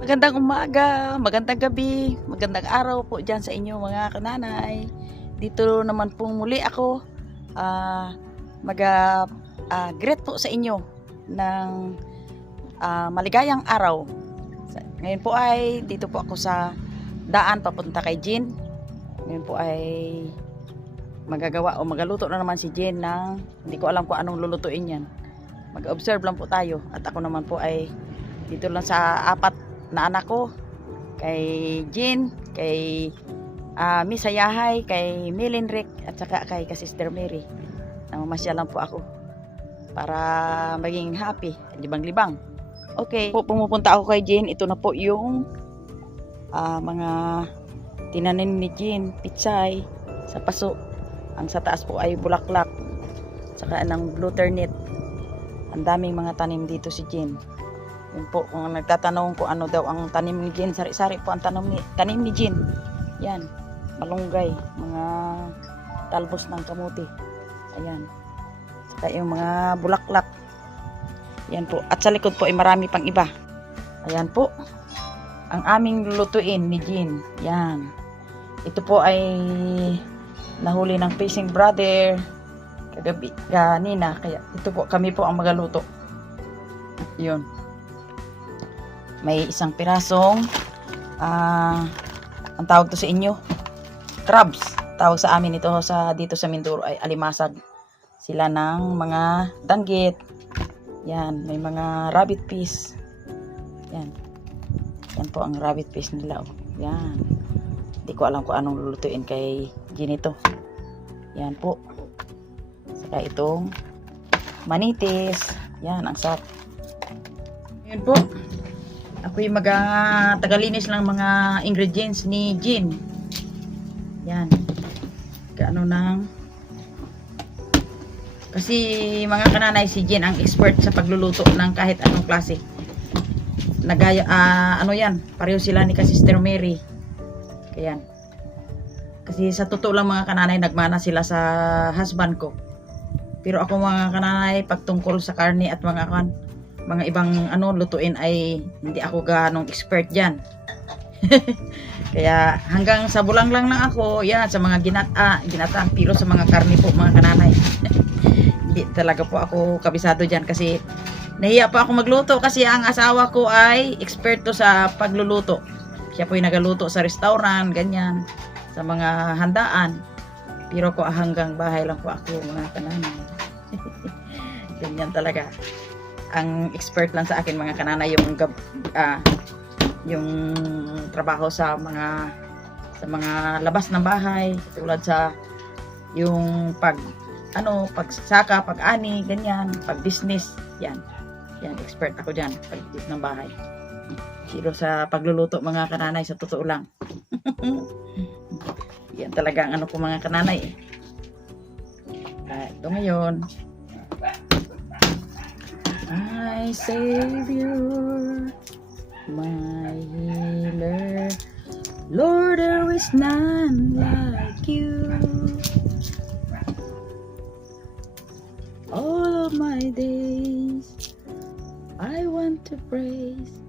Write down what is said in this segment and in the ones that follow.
Magandang umaga, magandang gabi, magandang araw po dyan sa inyo mga kananay. Dito naman pong muli ako mag-greet po sa inyo ng maligayang araw. Ngayon po ay dito po ako sa daan papunta kay Jean. Ngayon po ay magagawa o magaluto na naman si Jean ng hindi ko alam kung anong lulutuin yan. Mag-observe lang po tayo at ako naman po ay dito lang sa apat na anak ko, kay Jean, kay Miss Hayahay, kay Milinrick at saka kay Sister Mary. Namamasya lang po ako para maging happy, libang-libang. Okay, po pumupunta ako kay Jean. Ito na po yung mga tinanim ni Jean, pitsay sa paso. Ang sa taas po ay bulaklak saka ng blue turnip. Ang daming mga tanim dito si Jean. Yun po, kung nagtatanong kung ano daw ang tanim ni Jean, sari-sari po ang tanim ni Jean. Yan, malunggay, mga talbos ng kamuti. Ayan. Saka yung mga bulaklak. Yan po. At sa likod po ay marami pang iba. Ayan po. Ang aming lulutuin ni Jean. Yan. Ito po ay nahuli ng fishing brother kagabi, kanina. Kaya ito po, kami po ang magaluto. Yun. May isang pirasong ang tawag to sa inyo, crabs. Tawag sa amin ito dito sa Mindoro ay alimasag. Sila ng mga danggit. Yan, may mga rabbit fish. Yan. Yan po ang rabbit fish nila. Yan. Hindi ko alam kung anong lulutuin kay Ginito. Yan po. Saka itong manitis. Yan, ang sarap. Yan po. Ako yung tagalinis ng mga ingredients ni Jean. Yan. Kaano nang kasi mga kananay, si Jean ang expert sa pagluluto ng kahit anong klase. Nagaya ano yan, pareho sila ni Sister Mary. Kaya kasi sa totoo lang mga kananay, nagmana sila sa husband ko. Pero ako mga kananay, pagtungkol sa karne at mga ibang lutuin ay hindi ako ganong expert diyan. Kaya hanggang sa bulang lang ako yan sa mga ginata, pero sa mga karne po mga kananay hindi talaga po ako kabisado diyan kasi nahiya pa ako magluto kasi ang asawa ko ay eksperto sa pagluluto. Siya po yung nagaluto sa restaurant, ganyan, sa mga handaan. Pero ko hanggang bahay lang po ako mga kananay. Ganyan talaga. Ang expert lang sa akin mga kananay yung trabaho sa mga labas ng bahay, tulad sa yung pagsaka, pag-ani, ganyan, pag-business, yan expert ako diyan pag-business ng bahay. Pero sa pagluluto mga kananay, sa totoo lang yan talaga ang ko mga kananay. Ito ngayon, my Savior, my healer, Lord, there is none like you. All of my days, I want to praise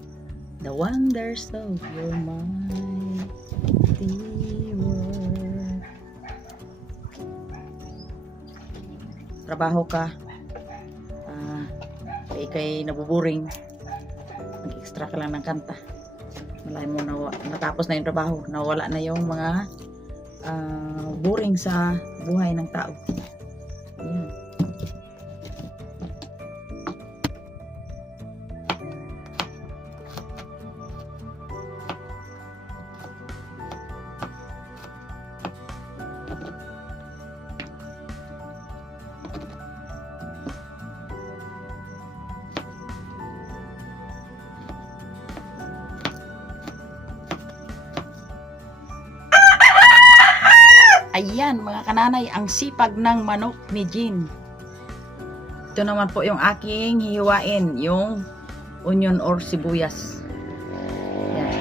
the wonders of your mighty word. Trabaho ka, kay nabuburing, mag-extra ka lang ng kanta. Malay mo na matapos na yung trabaho, nawala na yung mga boring sa buhay ng tao. Yan. Ayan mga kananay, ang sipag ng manok ni Jean. Ito naman po yung aking hihiwain, yung onion or sibuyas. Yan.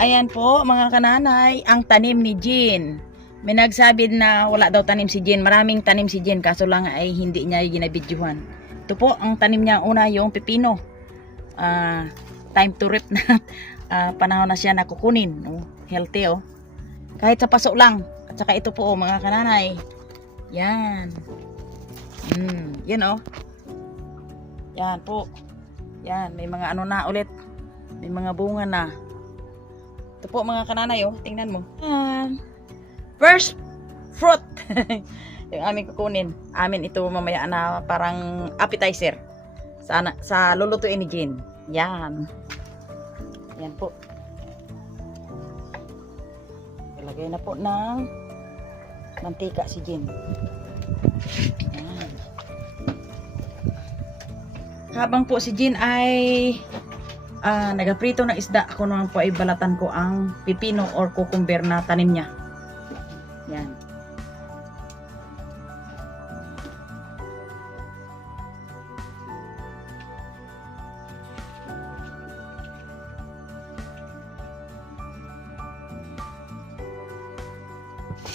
Ayan po mga kananay, ang tanim ni Jean. May nagsabi na wala daw tanim si Jen. Maraming tanim si Jen, kaso lang ay hindi niya ginabidyohan. Ito po ang tanim niya. Una yung pepino. Time to reap na. Panahon na siya na kukunin. Healthy oh. Kahit sa paso lang. At saka ito po mga kananay. Yan. Yan oh. Yan po. Yan. May mga ano na ulit. May mga bunga na. Ito po mga kananay oh. Tingnan mo. Yan. First fruit. Yung aming kukunin. Amin ito mamaya na parang appetizer. Sa lulutuin ni Jen. Yan. Yan po. Ilagay na po ng mantika si Jen. Yan. Habang po si Jen ay nagaprito ng isda, ako naman po ay balatan ko ang pipino or cucumber na tanim niya. Yan.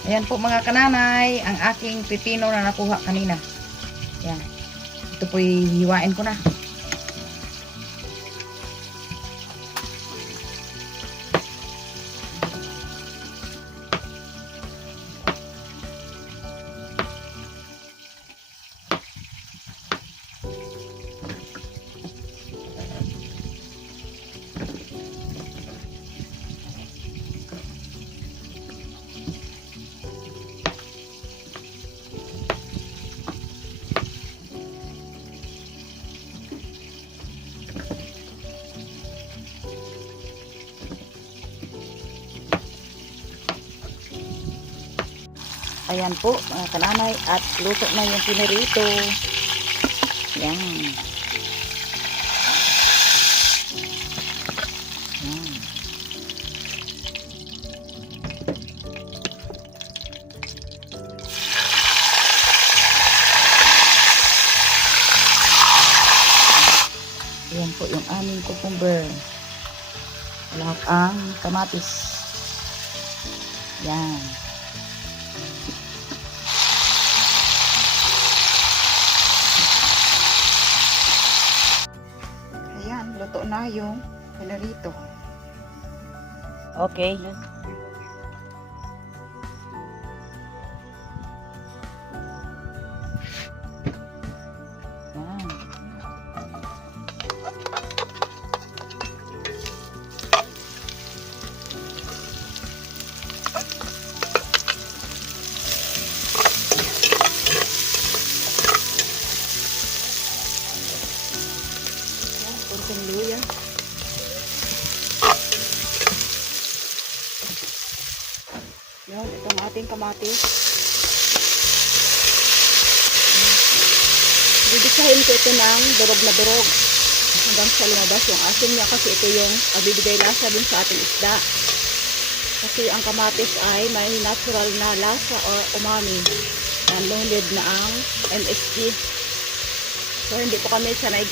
Ayan po mga kananay, ang aking pipino na nakuha kanina. Yan. Ito po hihiwain ko na. Ayan po mga kananay, at luto na yung pinirito. Yan. Yan. Ayan po yung aming cucumber. Lahat ang kamatis. Yan. Luto na yung pinarito. Okay. Yan. Konting luya. Yan, ito ang ating kamatis. Bibisahin ko ito ng durog na durog hanggang sa lumabas yung asin niya, kasi ito yung bibigay lasa dun sa ating isda. Kasi ang kamatis ay may natural na lasa or umami. Yan, loaded na ang MSG. So hindi po kami sanay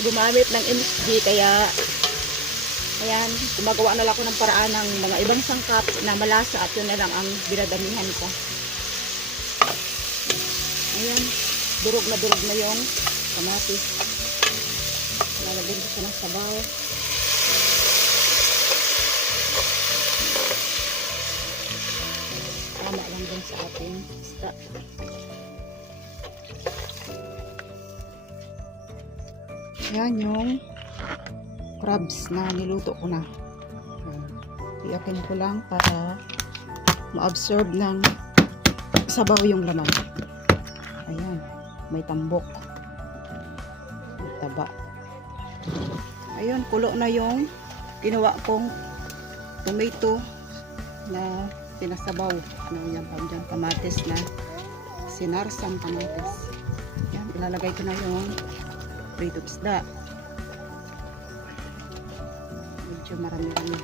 gumamit ng MSG, kaya ayan, gumagawa na lang ako ng paraan ng mga ibang sangkap na malasa, at yun na lang ang binadamihan ko. Ayan, durog na yung kamatis. Lalagyan ko siya ng sabaw. Tama lang din sa ating isda. Yan yung crabs na niluto ko na. Iyakin ko lang para ma-absorb ng sabaw yung laman. Ayan, may tambok, may taba. Ayun, kulo na yung ginawa kong tomato na pinasabaw. Ano yan, kamatis na sinarsang kamatis. Yan, ilalagay ko na yung prito isda. Medyo marami-rami.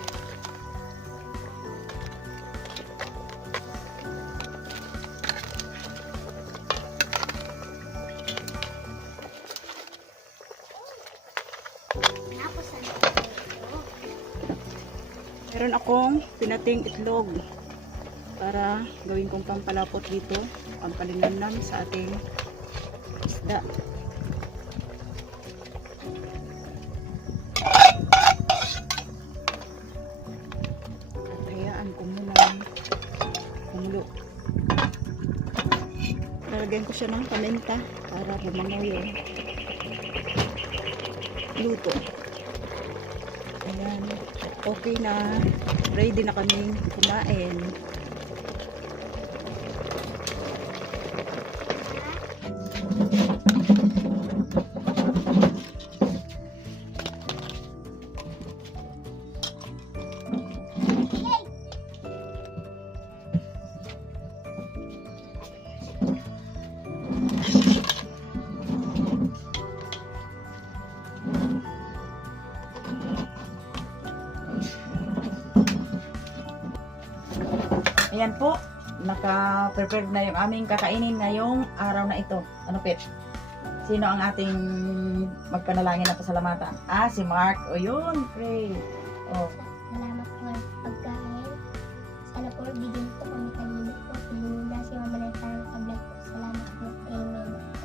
Meron akong pinating itlog para gawin kong pampalapot dito, pampalinamnam sa ating isda. At hayaan ko muna kumulo. Lalagyan ko siya ng paminta para bumangaw yung luto. Ayan, okay na. Ready na kaming kumain. Ayan po, naka-prepare na yung aming kakainin ngayong araw na ito. Ano, Pet? Sino ang ating magpanalangin na pasalamatan? Si Mark. O yun, pray. Oh. Salamat po sa pagkain. Sana po bigyan po kami kanina po. Pinunila si Mama na tayo kablag po. Salamat po.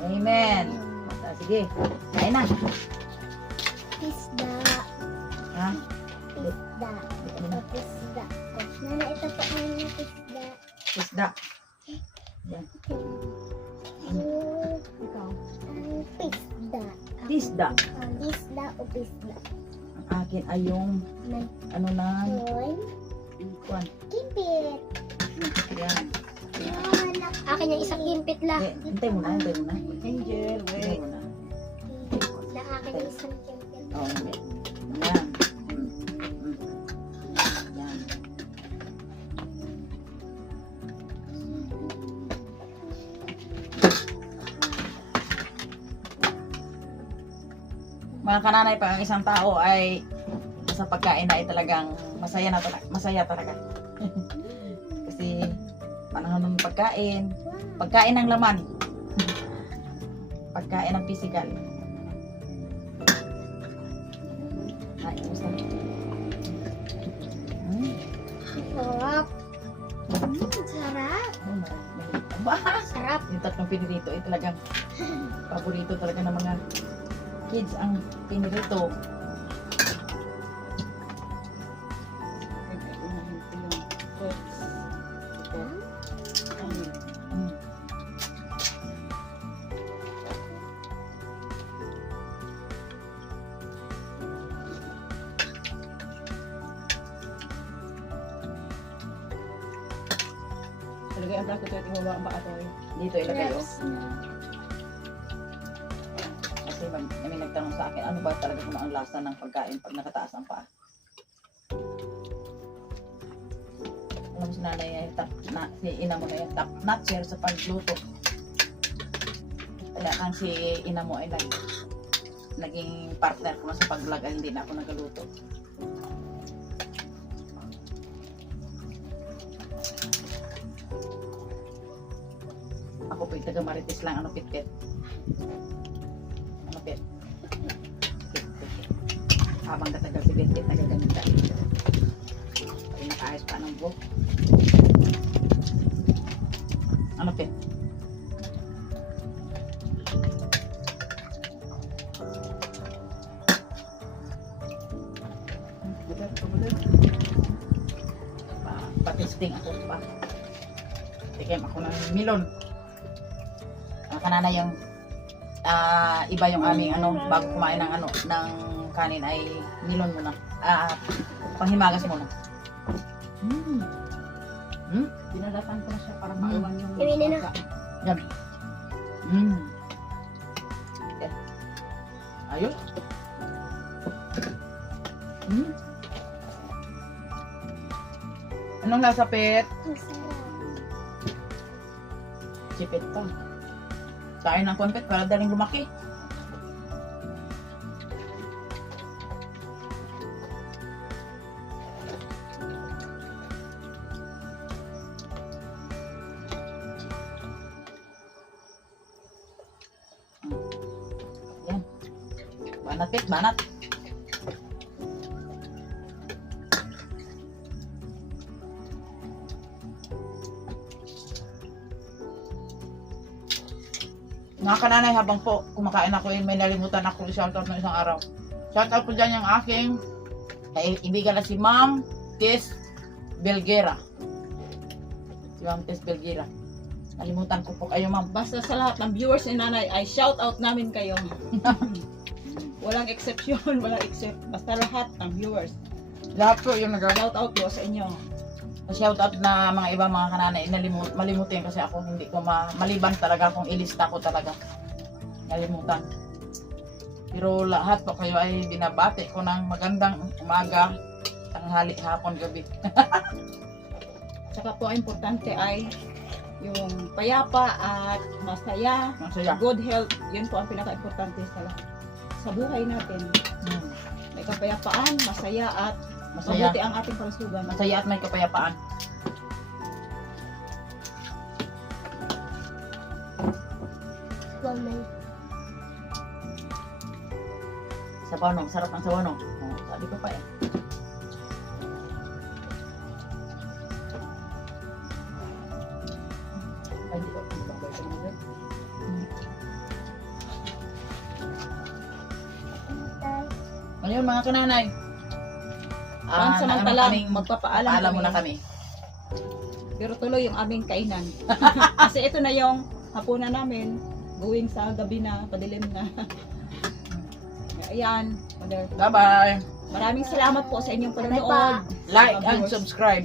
Amen. Amen. Sige, kain na. Isda. Ha? Isda. Isda. Nana, ito po ang isda. Isda. Yan. Ikaw? Ang pisda. Isda. Ang isda o pisda. Ang akin ay yung May ano na koy. kuwan. Kipit. Yan. Akin yung isang kimpit lang. Hintay mo na, hintay mo na. Angel, Hintay wait. mo na. Na akin yung isang kimpit. Oh, okay. Yan. Yan. Mga kananay, pag ang isang tao ay sa pagkain na ay talagang masaya talaga. Kasi panahon ng pagkain ng laman, pagkain ng physical. Ay, gusto. Sarap. Sarap. Sarap. Yung tatlong pinirito ay talagang paborito talaga ng mga kids ang pinirito. Talagay ang plato ito ibaba ang baka toy. Dito ilagay Grabs na. Kasi may nagtanong sa akin, ano ba talaga kung ang lasa ng pagkain pag nakataas ang paa? Alam mo si nanay, si ina mo na yung top notcher sa pagluto. Kaya ang si ina mo ay naging partner ko na sa pag-vlog ay hindi na ako nagaluto. Ako po yung taga Marites lang, ano pit-pit. Ano pit? Pit-pit. Habang katagal si pit-pit, nagagamit ka. Ay nakaayos pa ng buhok. Ano pit? Patisting ako pa. Tikim ako ng milon. Kanana yung iba yung aming bago kumain ng ng kanin ay milon muna. Panghimagas muna. Dinadatan ko na siya para maiwan yung Iwinin na. baka. Yan. Okay. Ayun. Anong nasa pet? Ang sarap. Sipit pa. Kain ng konpet para daling lumaki. Yan. Banat pet, banat. Mga kananay, habang po kumakain ako may nalimutan ako i-shoutout ng isang araw. Shoutout po dyan yung aking ibigan na si Ma'am Tess Belguera. Si Ma'am Tess Belguera. Nalimutan ko po kayo, ma'am. Basta sa lahat ng viewers ni Nanay ay shout out namin kayo. Walang exception, walang except. Basta lahat ng viewers. Lahat po yung Shout out po sa inyo. shoutout na mga iba mga kananay. Malimutin kasi ako. Hindi ko maliban talaga kung ilista ko talaga. Nalimutan. Pero lahat po kayo ay binabati ko ng magandang umaga, tanghali, hapon, gabi. Tsaka po ang importante ay yung payapa at masaya, Masaya. good health, yun po ang pinaka-importante sa lahat. Sa buhay natin, may kapayapaan, masaya at Masaya. mabuti ang ating kalusugan. Masaya at may kapayapaan. Woman. Sabaw, sarap ang sabaw, no? Oh, sabi ko pa eh. Ay, hindi ko. Ano yun mga kananay? Pansamantalang magpapaalam Paalam kami. muna kami. Pero tuloy yung aming kainan. Kasi ito na yung hapunan namin, going sa gabi na, padilim na. Ayan, Mother. Bye-bye. Maraming salamat po sa inyong panonood. Bye-bye. Like Mga and viewers. subscribe.